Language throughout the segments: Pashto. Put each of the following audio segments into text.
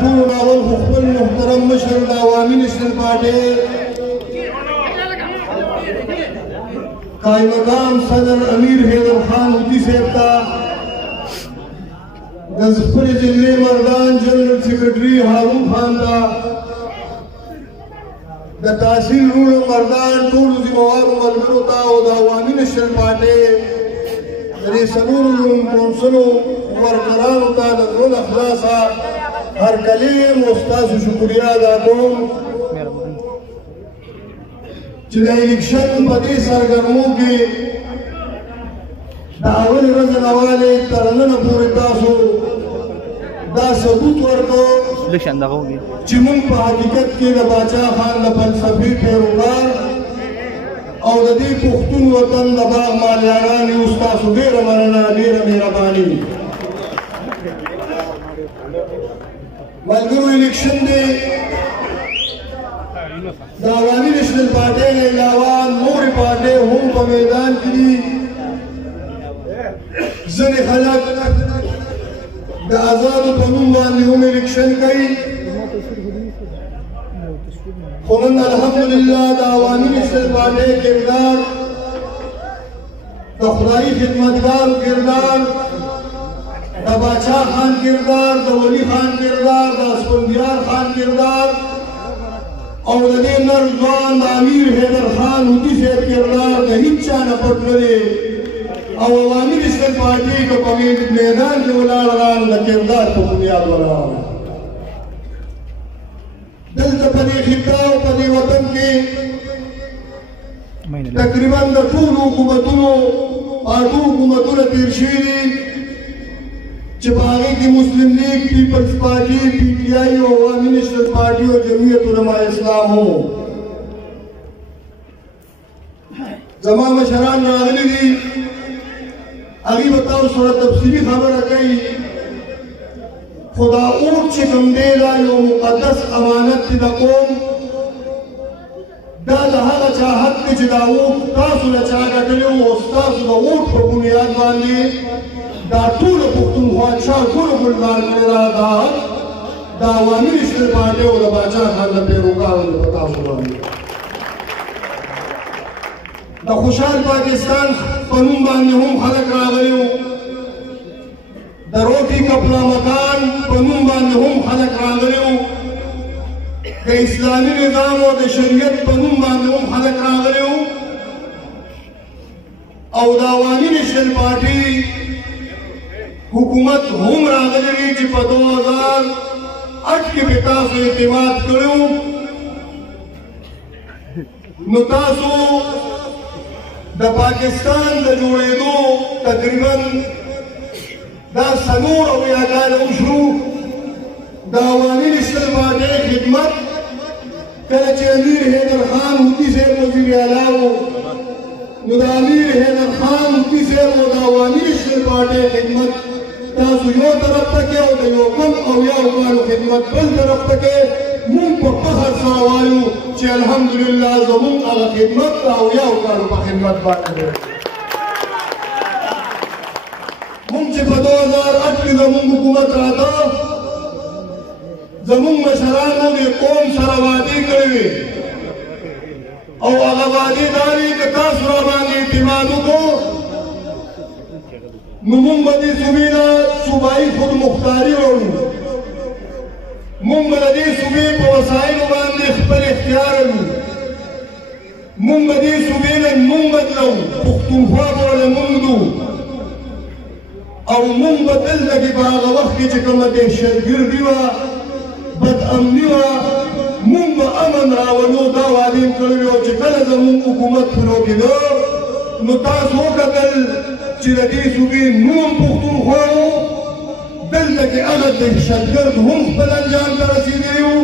ټولو نه اول خو خپل محترم مشر د عوامي نېشنل پارټۍ قائم مقام صدر امیر حیدر خان هوتي صاحب ته د خپلې ضلعې مردان جنرل سیکرټري هارون خان ته د تحصیل روډ مردان ټولو ذموارو ملګرو ته او د عوامي نېشنل پارټۍ د دې څلورو روم کونسلو ورکرانو ته د زړه له خلاصه هرکلی یم او ستاسو شکریه ادا کوم چې د الیکشن په دې سرګرمو کې د اولې ورځې نه والې تر ننه پورې تاسو دا ثبوت ورکړو چې موږ په حقیقت کې د باچا خان د فلسفې پیروکار او د دې پښتون وطن د باغ مالیانان یو. ستاسو ډېره مننه، ډېره مهرباني. ملګرو الیکشن دی د عوامي نېشنل پارټۍ نه علاوه نورې پارټۍ هم په میدان کې دي. ځینې خلک د آزادو په نوم باندې هم الیکشن کوي، خو نن الحمدلله د عوامي نېشنل پارټۍ کردار د خدایي خدمتګارو کردار، د باچا خان کردار، د ولی خان کردار، د اسفندیار خان کردار او د دې نر ځوان د امیر حیدر خان هوتي صاحب کردار د هیچ چا نه پټ نه دی. او عوامي نېشنل پارټۍ که په میدان کې ولاړه ده د کردار په بنیاد ولاړه ده. دلته په دې خطه او په دې وطن کې تقریبا د ټولو حکومتونو پارټو حکومتونه تېر شوي دي چې په هغې کې مسلم لیگ، پیپلز پارټي، پي ټي آی او عوامي نېشنل پارټي او جمعیت علما اسلام هم. زما مشران راغلي دي، هغوی به تاسو سره تفصیلي خبره کوي، خو دا اوټ چې کوم دی دا یو مقدس امانت دی د قوم. دا د هغه چا حق دی چې دا اوټ تاسو له چا ګټلی وو او ستاسو د اوټ په بنیاد باندې دا ټوله پښتونخوا چا ټوله ګلزار کړې ده. دا د عوامي نېشنل پارټۍ او د باچا خان د پیروکارو دی په تاسو باندې. د خوشحال پاکستان په نوم باندې هم خلک راغلي وو، د روټي کپلا مکان په نوم باندې هم خلک راغلي وو، د اسلامي نظام او د شریعت په نوم باندې هم خلک راغلي وو. او د عوامي نېشنل پارټۍ حکومت هم راغلی دی چې په 2008 کې به تاسو اعتماد کړی وو. نو تاسو د پاکستان د جوړېدو تقریبا دا 4 کاله وشو. د عوامي نېشنل پارټۍ خدمت کله چې امیر حیدر خان هوتي صاحب وزیر اعلی وو، نو د امیر حیدر خان هوتي صاحب او د عوامي نېشنل پارټۍ خدمت تاسو یو طرف ته کې او د یو کم اویاو کالو خدمت بل طرف ته کې. مونږ په فخر سره وایو چې الحمدلله زمونږ هغه خدمت د اویاو کالو په خدمت باندې دی. مونږ چې په 2008 کې زمونږ حکومت راته زمونږ مشرانو د قوم سره وعدې کړې وې او هغه وعدې دا وې که تاسو راباندې اعتماد وکړو نو مونږ به دې صوبې نه صوبایي خودمختاري راوړو، مونږ به د دې صوبې په وسایلو باندې خپل اختیار لرو، مونږ به دې صوبې نه نوم بدلو، پښتونخوا به ورله مونږ دو. او مونږ به دلته کې په هغه وخت کې چې کومه دهشتګردي وه، بدامني وه، مونږ به امن راولو. دا وعدې مې کړې وې چې کله زمونږ حکومت شروع کېده نو تاسو وکتل چې د دې صوبې نوم پښتونخوا و، دلته کې هغه دهشتګرد هم خپل انجام ته رسېدلي وو.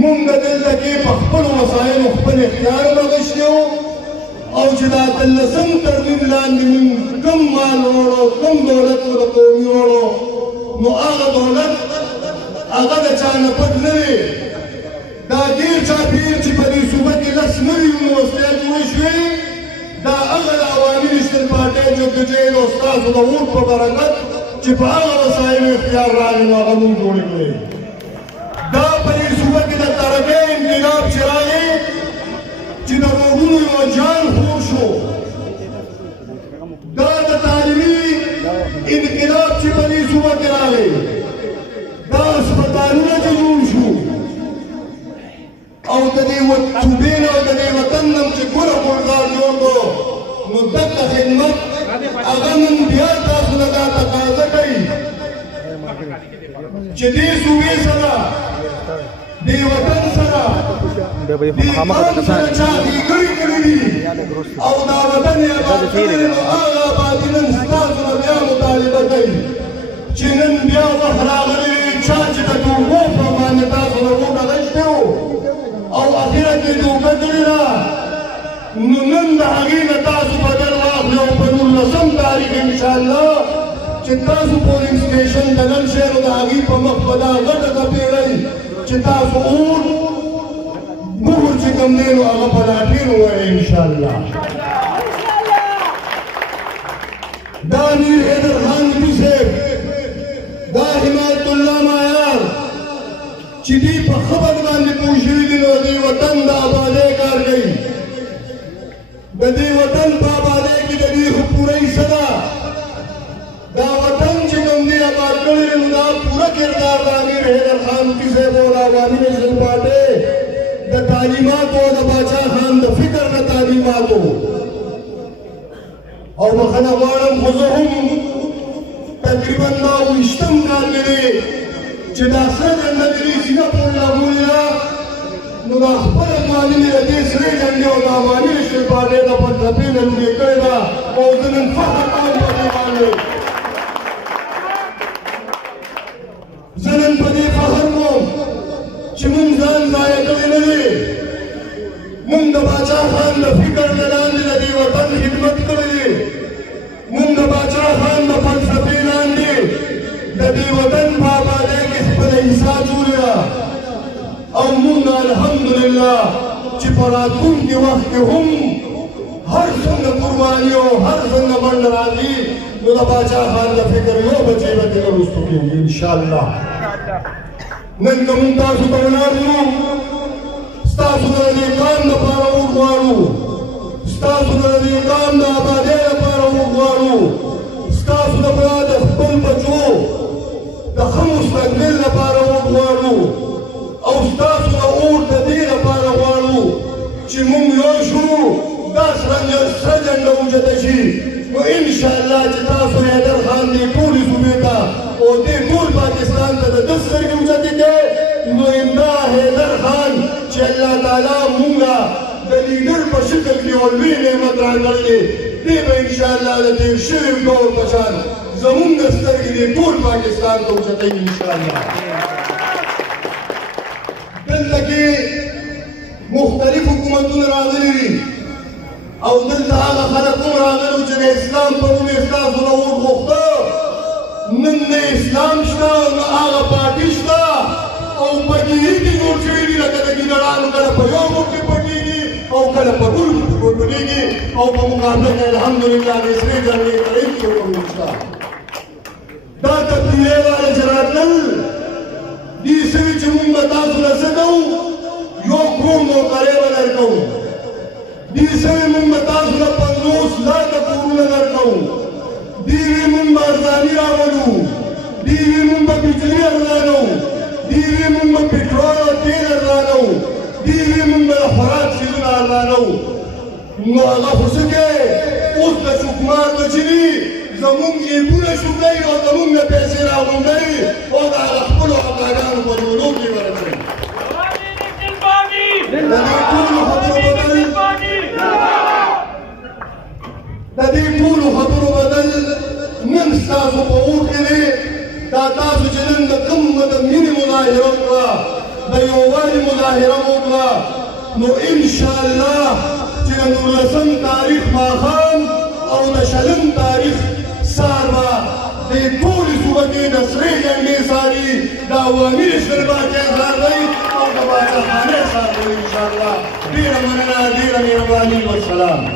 مونږ دلته کې په خپلو وسایلو خپل اختیار اخیستی وو او چې دا 18م ترمیم لاندې مونږ کم مال وروړو، کم دولت مو د قومي وروړو، نو هغه دولت هغه د چا نه پټ نه دی. دا ډېر چاپېر چې په دې صوبه کې 10 نوې یونیورسټۍ جوړې شوې، دا هغه د عوامي نېشنل پارټۍ جدوجہد او ستاسو د ووټ په برکت چې په هغه وسایلو اختیار راغی نو هغه مونږ جوړې کړې. انقلاب چې راغی چې د روډونو یو جال خور شو دا د تعلیمي انقلاب چې په دې صوبه کې راغی دا هسپتالونه چې جوړ شو او د دې صوبې نه او د دې وطن نه چې ګوره ګلزار جوړ کړو نو دغه خدمت هغه نن بیا تاسو له دا تقاضا کوي چې دې صوبې سره دې وطن سره دې قوم سره چا ښېګڼې کړي دي او دا وطن یې آباد کړی نو هغه آبادي نن ستاسو نه بیا مطالبه کوي چې نن بیا وخت راغلی دی چا چې د توبو په باندې تاسو له ووټ اخیستی و او اخره کې دوکه کړې ده نو نن د هغې نه تاسو بدل واخلئ او په 19 تاریخ انشاءالله چې تاسو پولینګ سټیشن ته نن شئ نو د هغې په مخ به دا غټه څپېړئ چې تاسو اور مهر چې کوم دی نو هغه په لاټین ووایئ انشاءالله دا میر حیدر خان نبي صاحب دا حمایت الله معیار چې دوی په خبر باندې پوه شوي دي نو د دې وطن د آبادۍ کار کوي د دې وطن په آبادۍ کې د دوی خو پوره حصه ده دا وطن چې کوم دی آباد کړی دی نو دا پوره کردار د امیر حیدر خان نبي صاحب او د افغاني نیشنل پارټۍ د تعلیماتو او د باچا خان د فکر د تعلیماتو او بخښنه غواړم خو زه هم تقریبا دا 20م کال مې دی چې دا سره جنډه مې دې سینه پورې راغولې ده نو دا خپله ځواني مې د دې سرې جنډې او د افغاني نیشنل پارټۍ د فلسفې نه لوګې کړې ده او زه نن فخر کوم په دې باندې زه نن په دې فخر کوم چې مونږ ځان ضایع کړی نه دی مونږ د باچا خان د فکر نه لاندې د دې وطن خدمت کړی دی مونږ د باچا خان د فلسفې لاندې د دې وطن په آبادۍ کې خپله حصه جوړې ده او مونږ الحمدلله چې په راتلونکي وخت کې هم هر څنګه قرباني او هر څنګه منډه راځي نو د باچا خان د فکر یو بچی به دې نه وروسته کېږي انشاءالله نن که مونږ تاسو ته ولاړ یو ستاسو د دې کام دپاره وغواړو ستاسو د دې کام د آبادۍ لپاره وغواړو ستاسو دپاره د خپل بچو د ښه مستقبل لپاره وغواړو او ستاسو د اور د دې لپاره غواړو چې مونږ یو شو دا سره جنډه اوچته شي نو انشاءالله چې تاسو حیدر خان دې ټولې صوبې ته او دې ټول پاکستان ته د ده سترګې اوچتې کړې نو امدا حیدر خان چې الله تعالی مونږه د لیډر په شکل کې یو لوی نعمت راکړی دی دې به انشاءالله د تېر شوي دور په شان زمونږ سترګې دې ټول پاکستان ته اوچتوي انشاءالله دلته کې مختلف حکومتونه راغلي دي او دلته هغه خلک هم راغلي چې د اسلام په نوم یې ستاسو نه ووټ غوښته نن نه اسلام شته نه هغه پارټي شته او پټیږي جوړ شوي دي لکه د ګیدړانو کله په یو موټ کې پټېږي او کله په بل موټ کې پټېږي او په مقابله کې الحمدلله د سرې جنډې هېڅ یو هم نشته دا تبدیلۍ والا چې راتلل دې سوي چې مونږ به تاسو له څه کوو یو کور موقرې به درکوو دې سوي مونږ به تاسو له 50 لاکه کورونه درکوو دې وي مونږ به ارزاني راولو دې وي مونږ به بجلي ارزانو دې وي مونږ به پټرول او تیل ارزانو دې وي مونږ به د خوراک څیزونه ارزانو نو هغه خو څه کوې اوس د شکمار بچي دي زمونږ جیبونه شوکوي او زمونږ نه پیسې راغونډوي او د هغه خپلو اکاګانو په جوړو کې ورکوي د دې ټولو خبرو بدل نن ستاسو په اور کې دی دا تاسو چې نن د کوم د مینې مظاهره وکړه د یووالي مظاهره وکړه نو انشاءالله چې د 19 تاریخ ماښام او د 20 تاریخ سهار به د ټولې صوبه کې د سرې جنډې ساري د عوامي نیشنل پارټۍ سار دی او د باچا خانۍ سار دی انشاءالله ډېره مننه ډېره مهرباني والسلام